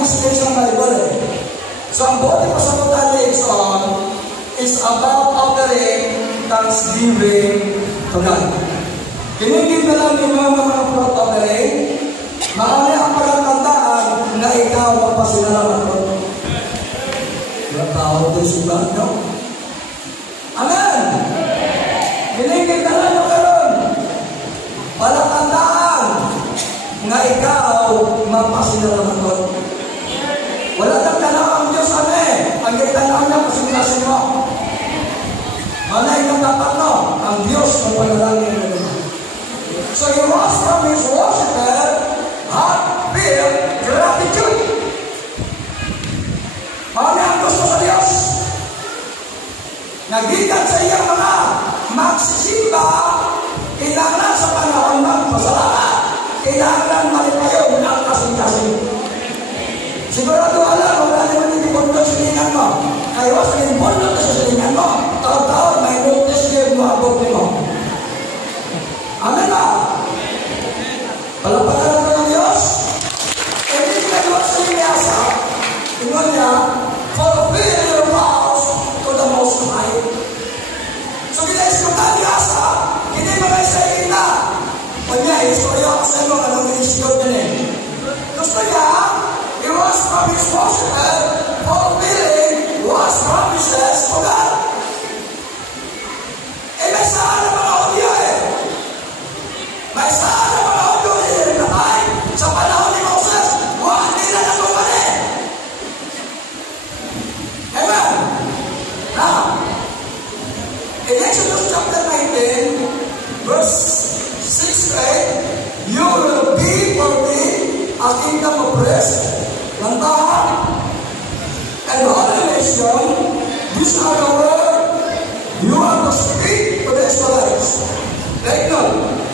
Christians ng Bible eh. So ang buong pasagutan ni Exxon is about offering thanksgiving to God. Kinigil na lang yung mga fruit offering, marami ang palatandaan na ikaw ang pasinalamat ko. Yung tao din si God, no? Amen! Kinigil na lang yung karoon. Palatandaan na ikaw mapasinalamat ko. Wala kang tanong ang Diyos, ang tanong niya pasinalasin mo. Manay ng dapat no, ang Diyos ang panalangin mo. So you must from His worshiper heartfelt gratitude. Manay ang gusto sa Diyos. Nagitan sa iyang mga magsisimba, kailangan sa panahon ng pasalamat, kailangan malipayon ang kasing-kasing. Sigurado alam, wala naman hindi bundok sa silingan mo. Kayo sa bundok sa silingan mo, taon-taon may notice niyo mo abot mo. Amen ba? Palapalan ko ng Diyos. E hindi ka Diyos sa iniyasa. Tingnan niya, fulfill your vows to the Most High. So kinais ko ka niyasa, hindi mo may sayin na. Kanya, istorya ako sa inyo, anong inisyon din eh. Gusto niya, he was from his worshiper, fulfilling was promises to God. Eh, may saan na mga audio eh. May saan na mga audio eh. Sa panahon ni Moses, hindi na natuman eh. Amen? Now, in Exodus chapter 19, verse 6-8, you will be for me a kingdom of priests, lantahan, and holy nation. These are the words you are to speak to the Israelites. Take note.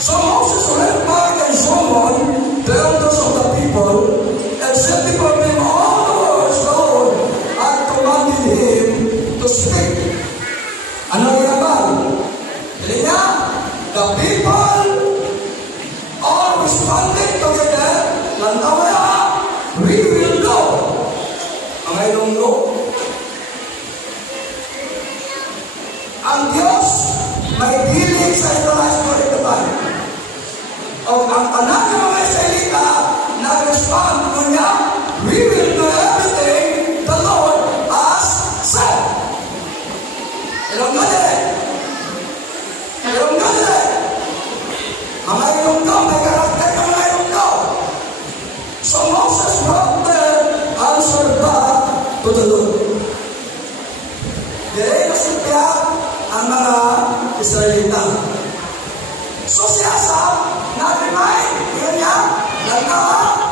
So Moses went back and summoned the elders of the people and said before them all the words the Lord had commanded him to speak. Ano ginawa? Hindi niya, the people all responded together, lantawa, we will go. Mga ilonggo. Ang Diyos may dilig sa Israelites ko ito tayo. O ang anak ng mga Israelita na-respond ko niya, we will do everything the Lord has said. Ilonggo din. Ilonggo din. Mga ilonggo, may karakter ng mga ilonggo. So Moses brought the answer back to the Lord. Dahil nasimpiya ang mga Israelita. So siya sa na-remind, yun niya, lantawa,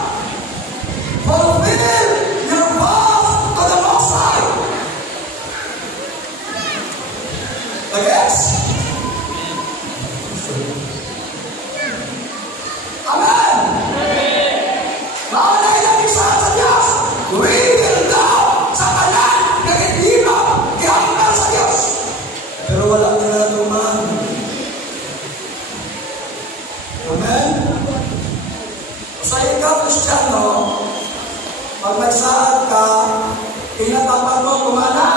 fulfill your vows to the Most High. Against? Amen! Maunay lang isa sa Diyos. We will go sa kanan na hindi mo gihanggang sa Diyos. Pero wala nila tuman. Amen? Sa ikaw, Kristiyano, pag may saad ka, tinatapat mo kumana.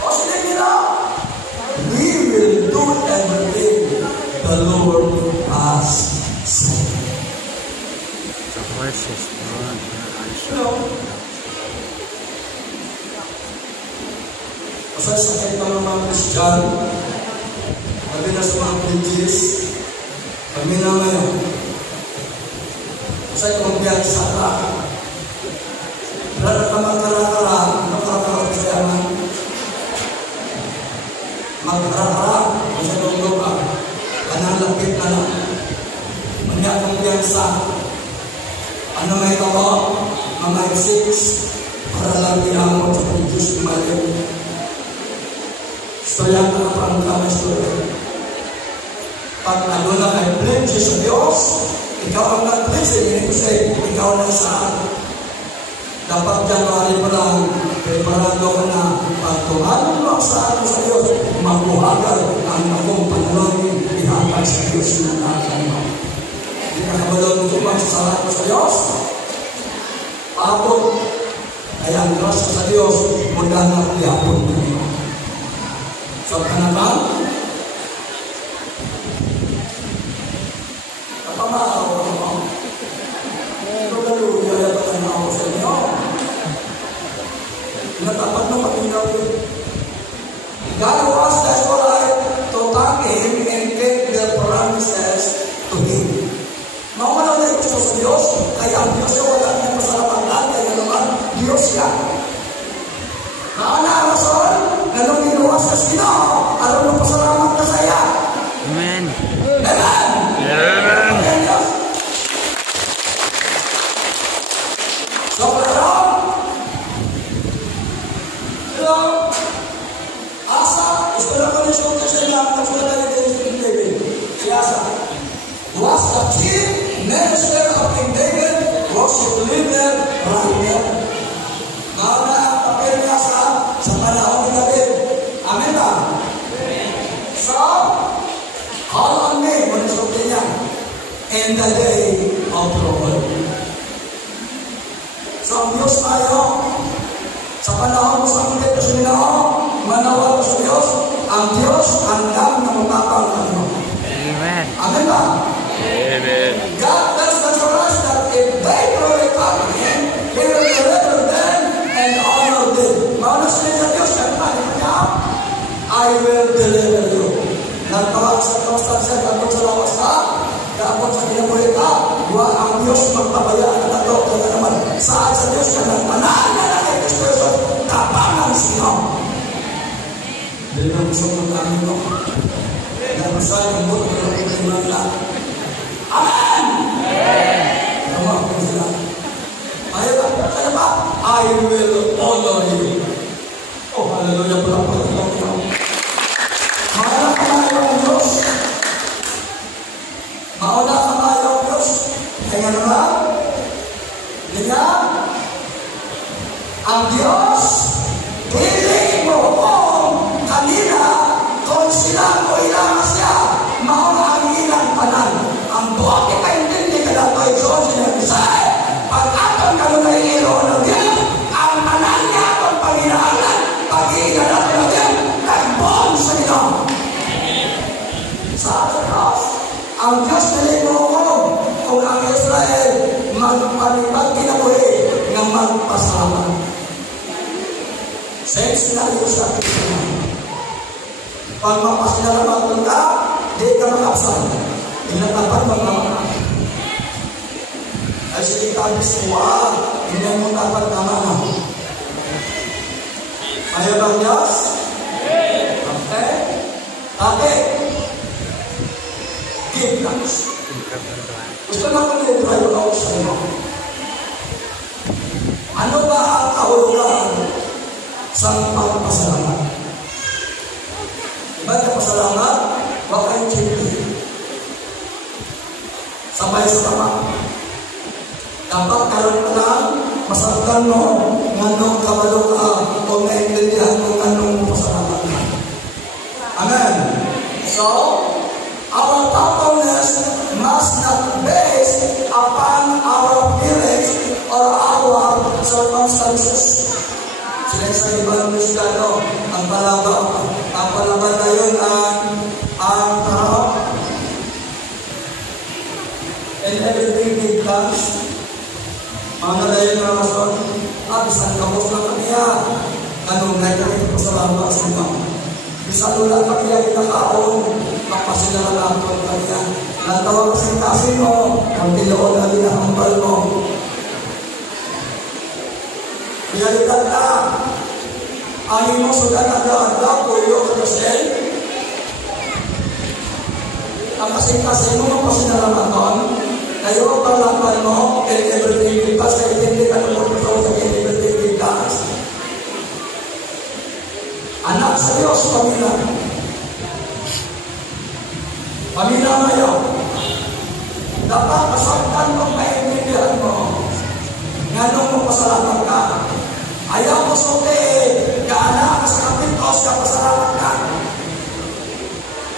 O sige nila, we will do everything the Lord has said. The horses run. No. Kasi sa kanya ng mga Christian, pag na sa mga bridges, pag minamayo, kasi kumpiyan sa arak, rada ka magkarakara, magkarakara sa yaman, magkarakara, kasi nung ka, kanang lapit na lang, manya kumpiyan sa, ano may kawa, mga 6, para lang ginamot sa bridges ng maliw. So yan ang pangkama story. Pag ano na kay pledge sa Diyos, ikaw ang nag-pledge, hindi ko say, ikaw na saan. Dapat January pa lang, preparado ka na, pag tumalang mo sa Diyos, mabuhagal ang akong panalangin, ihapon. mahal sa Diyos na nakakaya mo. Hindi ka kabalon mo tubang sa salat mo sa Diyos. Paabot. Kaya ang Diyos sa Diyos, mula na kuyapon mo niyo. So, kanaman, kapamaaw mo. Ito galuya na ba ako sa inyo? Natapat na patinaw yun. God was desperate to thank Him and give the promises to Him. Mauna na gusto sa Diyos, kaya ang Diyos siya wala niyang pasalamatan, kaya naman Diyos siya. Naana ang rason, na nung inuwas sa Ginoo, alam mo pasalamat ka sa iya. Amen. Amen! Amen! So, pero, Asa, gusto lang ko na siya kasi na katulad na ito yung David. Si Asa was the chief minister of King David, was to live there right there. Mauna ang papel ni Asa sa panahon ni David. Amen ba? So, call on me, muna sa niya, in the day of trouble. So, ang Diyos tayo, sa panahon mo sa mga sa Ginoo, manawal sa Diyos, ang Diyos hanggang na mamatang ano. Amen. Amen ba? Amen. God tells the church that if they glorify Him, He will deliver them and honor them. Mauna sila sa Diyos, I will deliver you. Nagtawag sa Constance, kapag sa lawas ka, kapag sa kinabuhi ka, ang Diyos magpabayaan na ito, kaya naman, saan sa Diyos ka ng tanan na nag-express kapangang sino. Dili na gusto mo namin no. Kaya masaya ang buto ng iman na. Amen! Amen! Tama ko sila. Ayaw ba? Kaya ba? I will honor you. Oh, hallelujah. Pula pa rin lang. Mauna kamayo ang Diyos. Mauna kamayo ang Diyos. Kaya naman, kaya, ang Diyos, hiling mo kanina kung sila ko ilangan siya, mauna ang ilang tanan. Ang buwag ka hindi ka na ito Diyos, sinabisay. Pag-atong ka na ilo ng Diyos, ang tanan niya kung panginahalan, pag-iilan natin ng Diyos, nagbong sa Diyos. Sa Diyos, ang Diyos hiling mo kung ang Israel magpalipad kinabuhi ng magpasalamat. Same scenario sa akin. Pag mapasinalamat ka, di ka makapsan. Inatapan mga ay sige ka biswa, hindi mo dapat naman. Ayaw bang Diyos? Okay? Tate, give thanks. Gusto na ko nila tayo ako sa inyo. Ano ba ang kahulugan sa pagpasalamat? Iba't ang pasalamat, huwag kayong chimpi. Sabay sa tama. Dapat karoon ka lang, masalutan mo, nganong kabalo ka, o naintindihan mo nganong pasalamat ka. Amen. So, our thankfulness must not based upon our feelings or our circumstances. Sila sa ibang Kristiyano, ang palaban na yun ang tao. And everything they does, mga dayon na rason, isang kapos na kaniya, ganun na ito pasalamat sa inyo. Bisa lula kaniya kinakaon, kapasilaman ang kaniya. Nantawag kasi kasi mo, ang tiloon na dinahambal mo. Pinalitan ka, ang imo sudan agad-agad, tuyo ka kasi. Ang kasing-kasing mo, mapasinalamaton, kayo ang palaban mo, and everything because I think ka na mo ito, and everything because. Anak sa Diyos, pamilya. Pamilya ngayon. Dapat masaktan mong maintindihan mo. Nganong mo pasalamat ka. Ayaw mo suti, kaana ka sa kapintos ka pasalamat ka.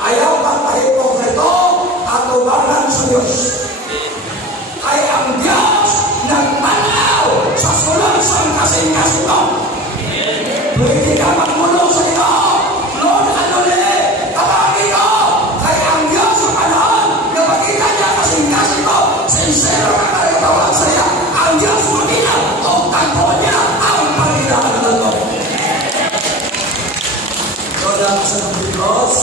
Ayaw kang kahipokrato, kapakanan sa Diyos. Ay ang Diyos nagmanaw sa sulod sa kasing-kasing. Pwede ka magmulong sa iyo. Lord, ano nila? Kapagin ko. Kaya ang Diyos sa panahon na makita niya kasing-kasing ko. Sincero ka tayo tawag sa iya. Ang Diyos magina o tagpo niya ang pagkakataon ko. Lord, ang sa Diyos,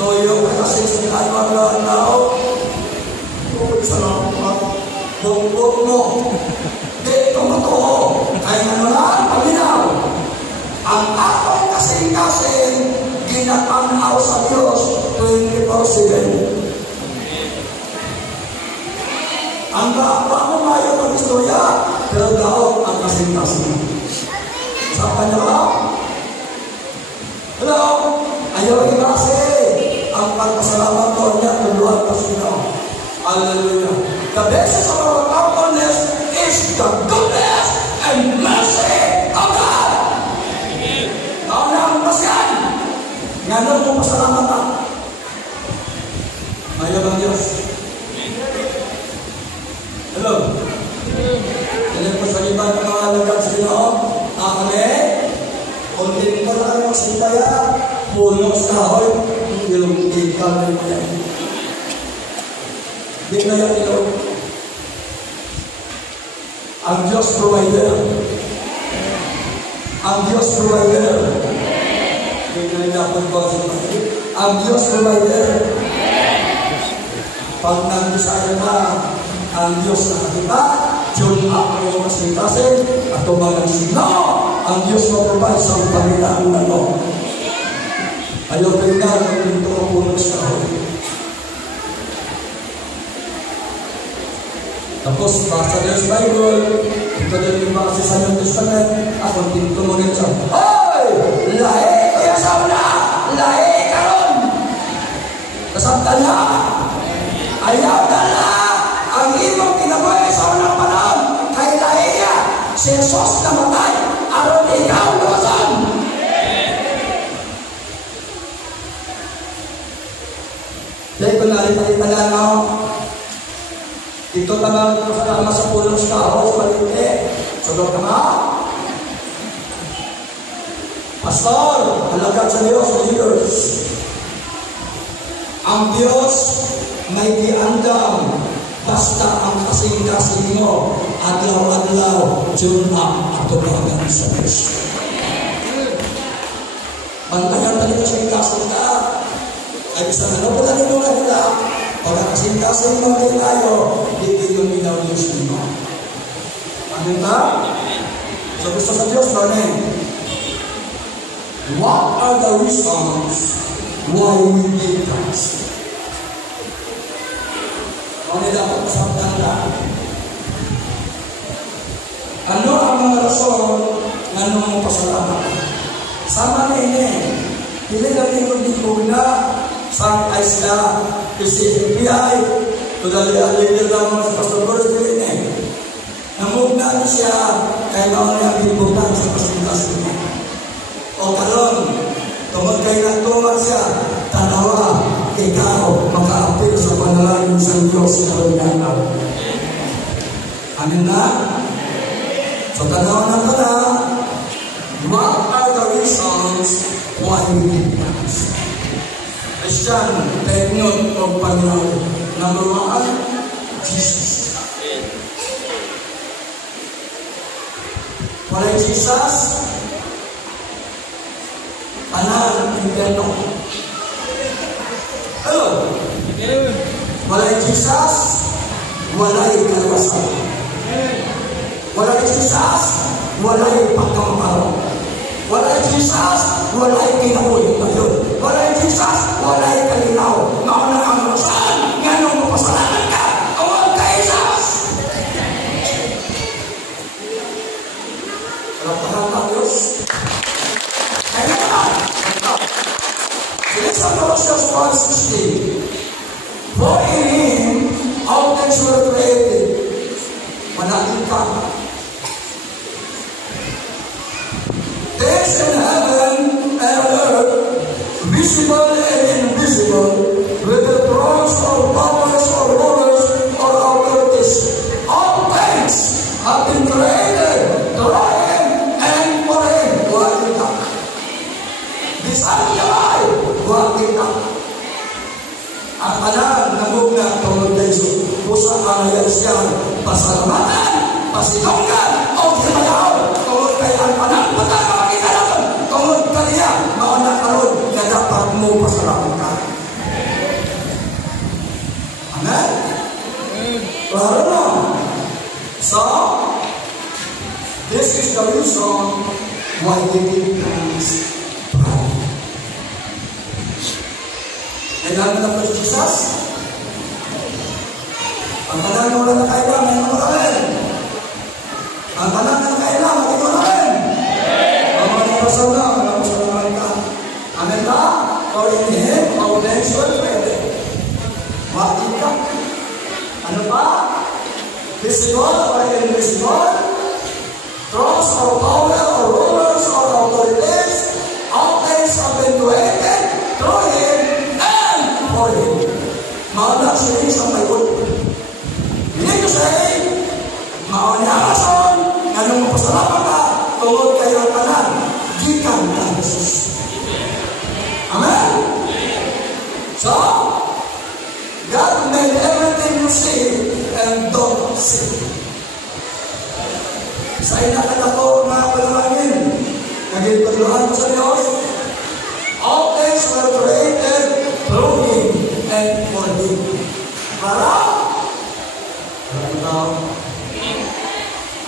toyo ka kasi sa kinagawa tao. Lord, salamat. Bukbuk mo. Dito mo to. Kaya nga naman, paminaw. Ang akong kasing-kasing ginapanaw sa Diyos 24/7. Ang baka mo mayo ng istorya, pero daw ang kasing-kasing. Sa kanya ba? Hello? Ayaw ang ibase. Ang pagpasalamat ko niya, tuluan pa sila. Hallelujah. The basis of our thankfulness is the goodness and mercy of God. Nauna ang pasyan. Ngayon mo pasalamat na. Ayaw ang Diyos. Hello? Kailan po sa iba ng mga alagad sino? Amen? Kuntin ko na kayo magsintaya. Punos kahoy. Yung ikan na yan. Di na yan ito. Ang Diyos provider. Ang Diyos provider. Di na yan po ito. Ang Diyos provider. Pag nang-desire ka, ang Diyos nakakita, Diyon ako yung kasing-kasing, at tumangan sino, ang Diyos mo-provide sa panginoon na ito. Ayaw tingnan ang pinto ko puno sa kahoy. Tapos, basa niya sa Bible, ito din yung basa sa New Testament, ako pinto mo rin siya. Hoy! Lahi! Kaya sa una! Lahi! Karon! Kasabtan niya! Ayaw na na! Ang imong kinabuhi sa unang panahon, kay lahi niya, si Jesus na matay, aron ikaw luwasan! Dahil kung narita-rita lang ako, dito tamang kasama sa pulong sa kaho, malite, sagot ka Pastor, alagad sa Diyos, leaders. Ang Diyos may diandam, basta ang kasing-kasing mo, adlaw-adlaw, Diyon at tumagan sa Diyos. Bantayan talaga sa kasing ka. Ay isang ano po na nyo na nila, pagkakasing-kasing mo din tayo, hindi yung minaw Diyos nyo. Ano ba? So gusto sa Diyos, Barney, what are the reasons why we need Christ? Ano dapat masabtan na? Ano ang mga rason ng mga pasalamat? Sama na ini, hindi namin kung dito na sa ISLA, PCPI, tudali alilil naman sa Pastor Boris Pilini. Namugnan siya kay naon niya pinubutan sa pasintas niya. O karon, tungod kay natuman siya, tanawa, ikaw, makaapil sa panalangin sa Diyos sa Luganaw. Amin na? So tanawa na ka na, what are the reasons why we need Christ? Christian, take note of Panginoon. Number 1, Jesus. Walay Jesus, panang impyerno. Hello? Walay Jesus, walay kalawasan. Walay Jesus, walay pagkamparo. Walay Jesus, walay kinabuhi tayo. Walay Jesus, walay kalinaw. Mauna ang rason, nganong mapasalamat ka. Awag ka, Jesus! Salamat ka, Diyos. Kaya naman, in Colossians 1:16, for in Him all things were created. Managin ka. Things in heaven and earth, visible and invisible, whether thrones or Ang tanan na muna tungod kay Jesus. Busa ang ayarsiyan, pasalamatan, pasidonggan, o himalaw. Tungod kay ang tanan, pagkakakita natin. Tungod kaniya, mauna karon na dapat mo pasalamatan. Amen? Klaro na. So, this is the reason why giving thanks pray. Kailangan na po Jesus. Ang tanan na wala na kailangan, may mga kailangan. Ang tanan na kailangan, makito na rin. Ang mga nabasal na, ka. Amen ka? For in Him, our names will pray. Bakit ka? Ano pa? Visible or invisible? Thrones or power or rulers or authorities? All things have been created through Him and for Him. Mauna siya sa may good. Meaning to say, mauna rason nga nung mapasalamat ka tungod kayo ang tanan, gikan ka Jesus. Amen? So, God made everything you see and don't see. Sa inakat ako mga panalangin, naging pagluhan ko sa Diyos, all things were created through Him and for Him. Para? Parang tao.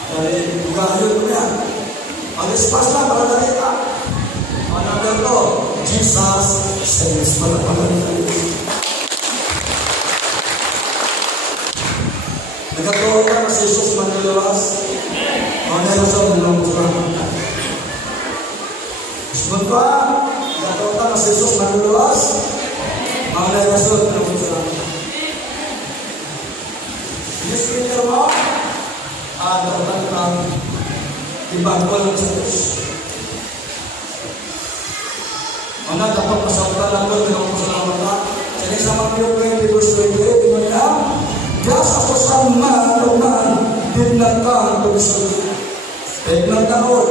Dahil gayon ko yan. Pag-ispas na, para nakita. Another ko, Jesus saves para panalangin. Nagkatuwa ka na si Jesus maniliwas. Mga nalasan na lang sa mga. Sunod ka, nagkatuwa ka na si Jesus maniliwas. Mga nalasan na lang sa mga. Yes, speaker mo, dapat kang ibangkol ng Jesus. Mga dapat pasabutan lang doon, hindi ako pasalamat ka. Sini sama Pilipinas, Pilipinas, Pilipinas, Biasa sesama teman dinatang bersama. Dengan tahun,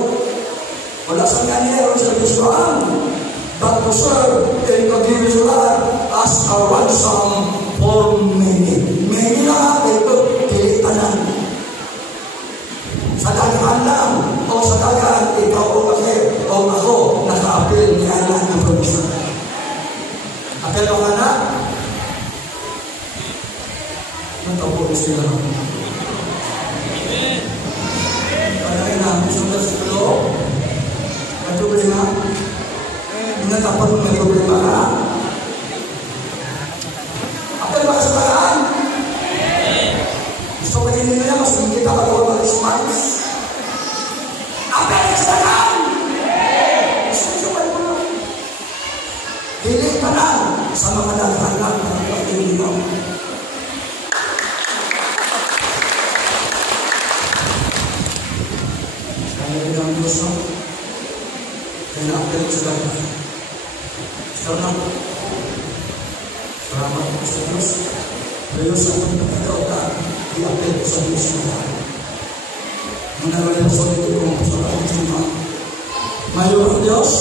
pada sangatnya harus bersuara. But to serve in the division as a ransom for many. Many lah itu dilihanan. Sadagan lang o sadagan ikaw o ako nakaapil ni anak ng pagkisama. Apel ang anak. Natapo sila. Kaya namin sa silo, may problema. Natapo may problema ka. Apel ba sa paraan? Gusto ko rin nila, mas hindi ka pag-uwa mag-response. Apel sa paraan! Gusto ko rin. Dili ka na sa mga daghanan ng pag-ibig. Dalam dosa, dan apa yang sudah selamat terus beliau satu berdoa di apa yang sudah mengenai dosa itu persoalan cuma mayor Dios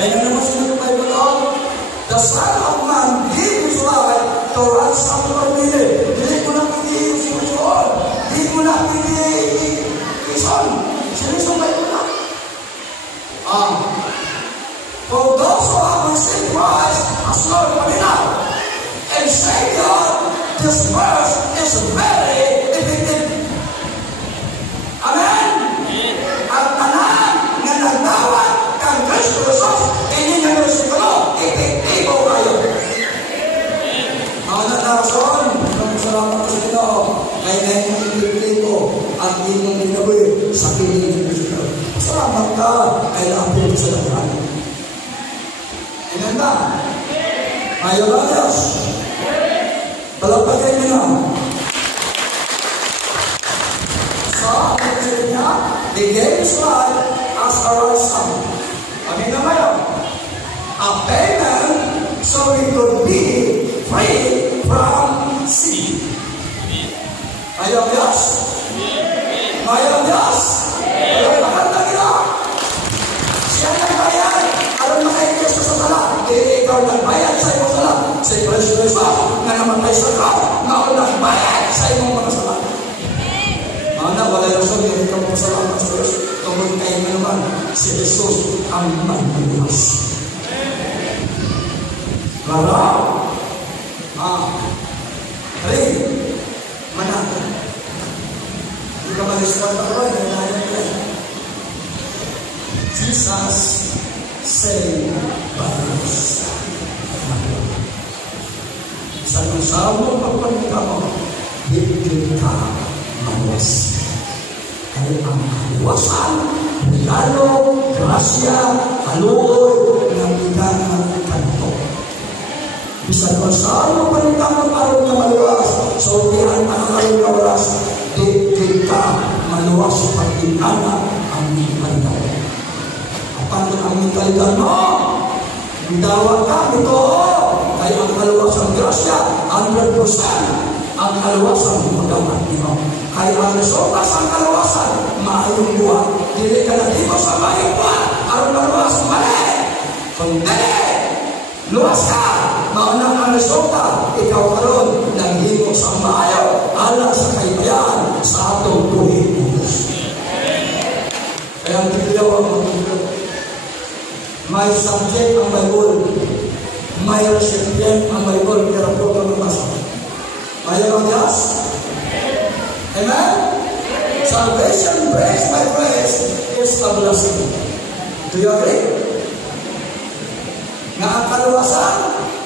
dan yang masih kita berdoa dasar aman di Israel Torah satu berbeda jadi guna pergi Israel di guna pergi Israel. Sini sampai mana? For those who have received Christ as Lord and Savior, this verse is very effective. Amen. Ang tanan nga nagdawat kang Kristo Jesus, ini nga bersikulo, epektibo kayo. Mga nagdarason, salamat sa Dito, kaya ngayon epektibo ang inyong ginawi sa piling ng Kristo. Salamat ka ay naapil sa lahat. Amen ba? Ayaw na Diyos. Palapagay niyo na. So, ang sabi niya, they gave Israel as a ransom. Amin na kayo. A payment so we could be free from sin. Ayaw Diyos. Ayaw Diyos. Ayaw maganda nila. Siya nagbayad. Alam na kayo Diyos sa sala. Ikaw nagbayad sa iyo sala. Sa Kristo Jesus nga namatay sa cross, nga unang bayad sa imong mga kasalanan. Mana wala rason yung ikaw pasalamat sa Diyos, tungkol kayo naman si Jesus ang magbibigas. Lala, rin, manatang. Hindi ka malispan na ko, Jesus saved by us. Sa kusawang pagpagkita mo, hindi ka mawas. Kaya ang kaluwasan, regalo, grasya, kaluoy, ng ilangan kanto. Bisan kusawang pagpagkita mo parang ka maluwas, so di ang nakakaroon ka maluwas, hindi ka maluwas pag-ingana ang mentalidad. Apang ang mentalidad mo, bidawag ka, ito, kaya ang kaluwasan grasya, 100% ang kaluwasan magawa niyo. Kaya ang resulta sa kaluwasan, maayong buwan. Dili ka na dito sa maayong buwan, ang kaluwas, mali! Kundi, luwas ka, mauna ang resulta, ikaw karon naghimo sa maayo, ala sa kaibayan, sa atong tuwid. Kaya ang tigilaw ang mga may subject ang Bible, may recipient ang Bible, pero po kami basa. Ayaw ang Diyos? Amen? Salvation, grace by grace, is a blessing. Do you agree? Nga ang kaluwasan,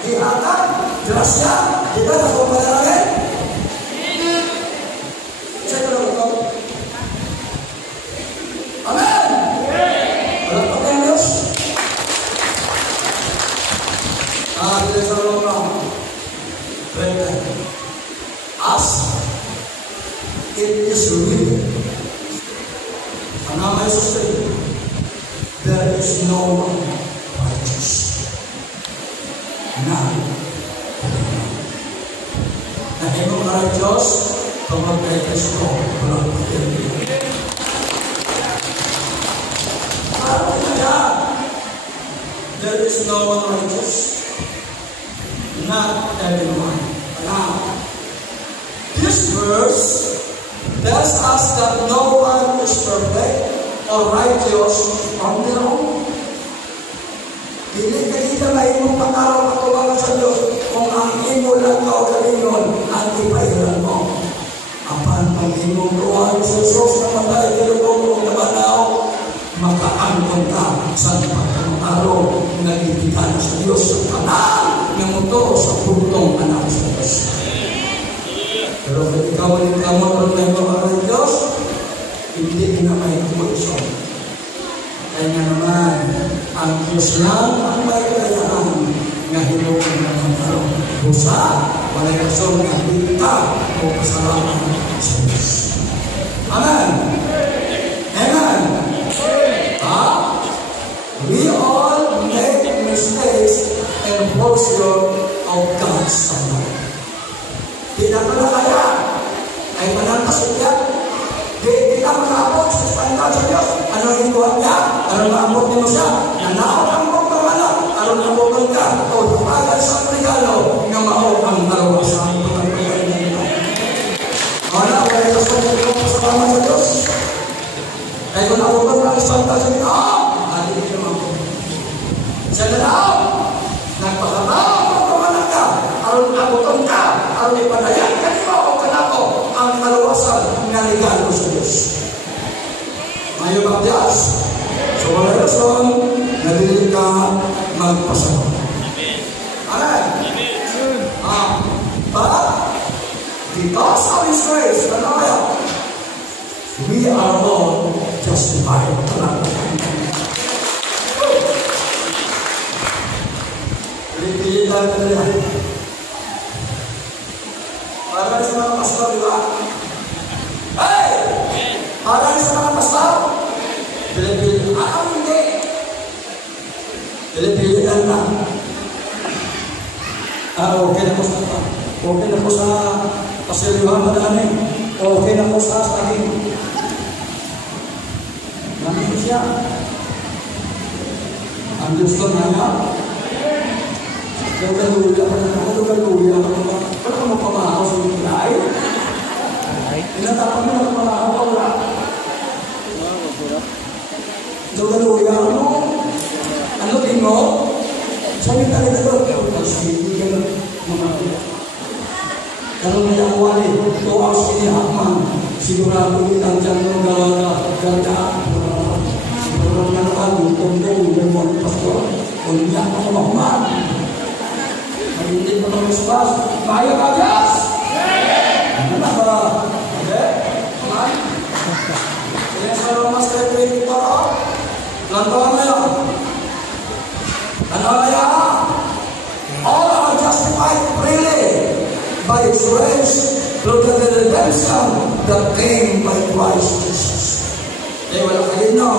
ihatan, grasya, di ba nakupanalangin? Check it out, ito. Amen? Wala pa kayo Diyos? Dito sa loob as it is written, and I say, there is no one righteous. None. Na imong righteous, tungkol kay Kristo, walang pagkakita. There is no one righteous. Not everyone. Now, this verse tells us that no one is perfect or righteous on their own. Hindi ka dito na imong pangaraw katuwangan sa Diyos kung ang imo lang ka o kalingon ang ipailan mo. Apan ang imong tuwan sa Jesus na matay kilubong o nabanaw, makaangkong ka sa pagkakaraw na ipitan sa Diyos sa kanan ng muto sa puntong anak sa Diyos. Pero kung ikaw ay kamot ng mga ng Diyos, hindi na may kumusyon. Kaya nga naman, ang Diyos lang ang may kayaan nga hinukin ng mga busa, wala kasong nga kita o kasalanan sa Diyos. Amen! Amen! We all make mistakes and portion of God's standard. Di na pala kaya ay manangkasugyan. Di kita makabot sa standard sa Diyos. Ano yung buwan niya? Ano maabot niyo siya? Nanaot ang pagpamala. Ano nabukol ka? O tapagan sa regalo na maot ang dalawa sa pagpapagalan niya. Wala, wala yung kasama sa pama sa Diyos. Ay kung nabukol ka ang standard sa Diyos, hindi naman po. Sa dalaw, nagpakataw ang pamalang ka, aron abuton ka, aron ipadayan ka ni mo o kanako ang kaluwasan na regalo sa Diyos. Mayo ba Diyos? So wala rason, nadilig ka magpasalamat. Amen? But, because of His grace, we are all justified. Pilihan ka nila. Parang sa mga pastor, di ba? Hey! Parang sa mga pastor. Pilihan. Hindi. Pilihan na. Okay na po sa okay na po sa pasilihan madami. Okay na po sa saging. Nandito siya. Ang Diyos ko na niya. Nagaluya ka na ako, nagaluya ka na. Wala ka magpamahaw sa yung kulay? Inatapan mo na magpamahaw ka, wala. Nagaluya ka mo. Ano din mo? Sabi ka rin ito, hindi ka na mamagaya. Kalau may awal ito ang sinihakman, sigurado itang dyan ng ganda. Sigurado na naman, utong yung mga pastor, uliyak ako mahumag. Hindi pa ng ispas, maya ka Diyas! Ano na ba? Okay? Kuman? Kaya sa Romas 3:24, lantaran na yan. Lantaran na yan. All are justified freely by His grace through the redemption that came by Christ Jesus. Eh, wala kayo na.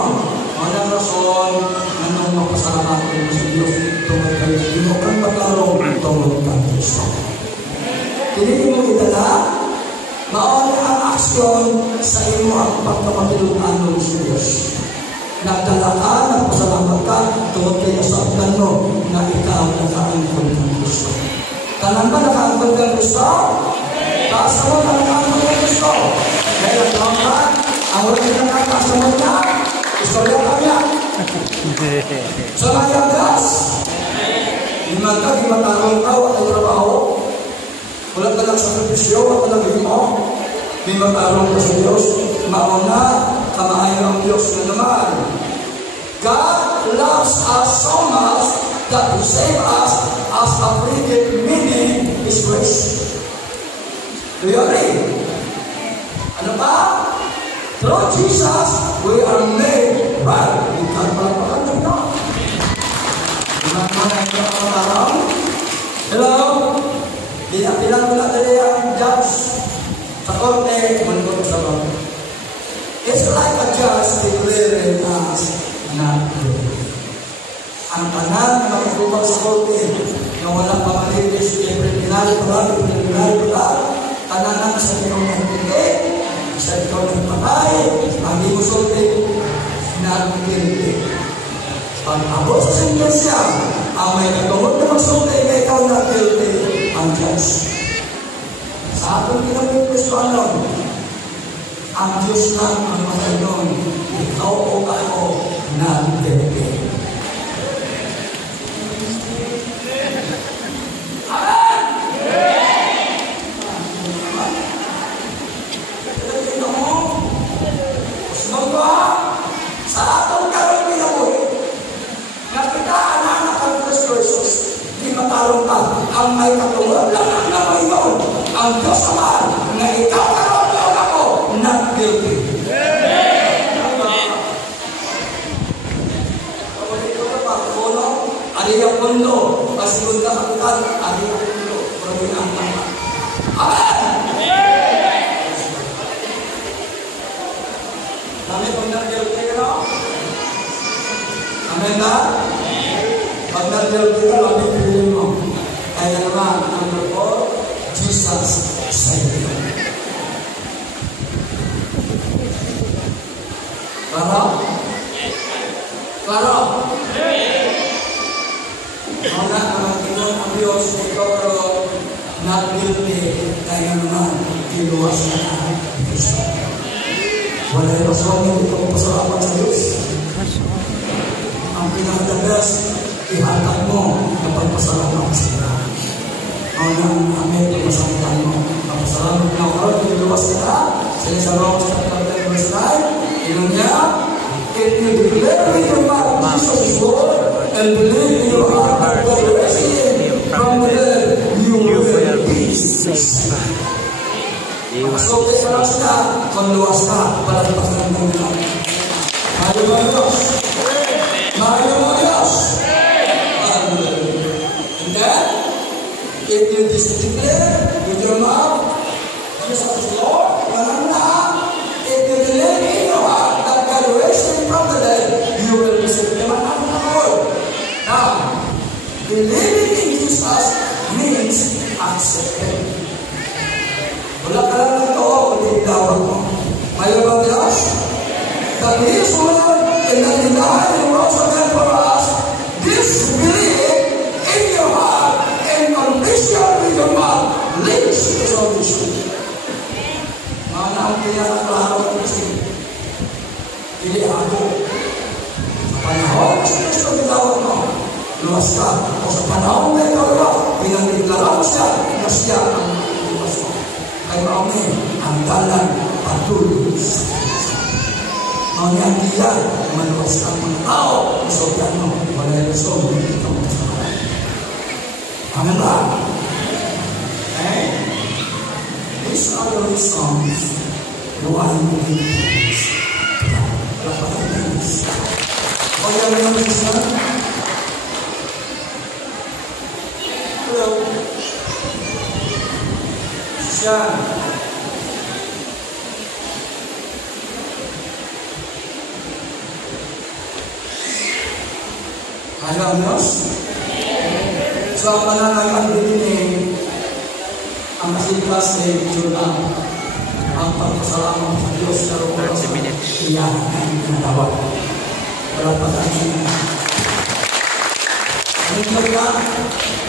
Walang rason na nang mapasalamat ko sa Diyos tungkol kayo. Hindi mo kang magkaroon tungkol kang Kristo. Hindi mo itala, maon ang aksyon sa imo ang pagkapatiluan ng Diyos. Nagdala ka, nagpasalamat ka, tungkol kayo sa abdan mo na ikaw nakaangkol ng Kristo. Tanan ba nakaangkol ng Kristo? Taasa mo na nakaangkol ng Kristo. Kaya naglaman, ang wala kita nakakasa mo niya, istorya ka niya. Sa mayang gas, limang ka, matarong ka, wala yung trabaho. Wala ka lang sakripisyo, wala ka lang mo. May matarong ka sa Diyos. Mauna, kamaayon ang Diyos na naman. God loves us so much that He saved us as a free gift, meaning His grace. Do you agree? Ano pa? Through Jesus, we are made right. Ikan pala ng God. Hello? Bilang ko na tadi ang judge sa korte, manipot sa korte. It's like a judge declaring us not guilty. Ang tanan na makikubang sa korte na walang pamalitis, kriminal pa, tanan na sa iyong hindi, sa ikaw ng patay, ang di mo sulti, not guilty. Pag abot sa sentensya, ang may katungod na magsulti na ikaw not guilty, ang judge. Sa atong kinamit Kristohanon, ang Diyos lang ang matayon, ikaw o ako not guilty. Sa atong karong pinabuhi, nakita anak ang Kristo Jesus, di matarong ka, ang may katungod lang ang namay yun, ang Diyos Ama, na ikaw karoon yun ako, not guilty. Ariya pundo, pasigun ka kapitan, ariya pundo, maraming ang tama. Amen! Kami pag nag-guilty ka na? Amen na? Pag nag-guilty ka, kami piliin mo. Kaya naman, number 4, Jesus saved you. Klaro? Klaro? Mga naman ang Diyos, ikaw karoon, not guilty, kaya naman, kiluwas na ang Kristo. Wala yung rason yung ito pasalamat sa Diyos. Ang pinakadagas, ihatag mo na pagpasalamat sa Diyos. Ang namin yung masalitan mo. Ang pasalamat na ako, kiluwas na, sila sa Romans chapter 10 verse 9, ilan niya, if you declare with your mouth Jesus is Lord, and believe in your heart that God raised Him from the dead, you will be saved. Masulti ka lang sila, kung luwas ka, palagpas ka ng mga. Mahal mo Diyos. Mahal mo Diyos. And then, if you declare with your mouth, Jesus is Lord, if you believe in your heart that God raised Him from the dead, you will be saved. Now, believing in Jesus means accepting. Wala ka lang ng tao, kundi idawag mo. Mayroon ba Diyos? That He is Lord and that He died and rose again for us. This believe in your heart siya ang iwas mo. Kaya mauni, ang dalan patuloy sa Diyos. Mauni ang diyan, maluwas ang mga tao sa obyano, wala yung reson, ito mo sa mga. Amen ba? Okay? These are the reasons why we need things. Dapat ang things. O yan ang reason? Hello? Siya. Ayaw Diyos? So, ang pananang din ang masiglas ay Judah. Ang pagpasalamat sa Diyos sa oras iyan ang natawag. Wala pa tayo. Ano yung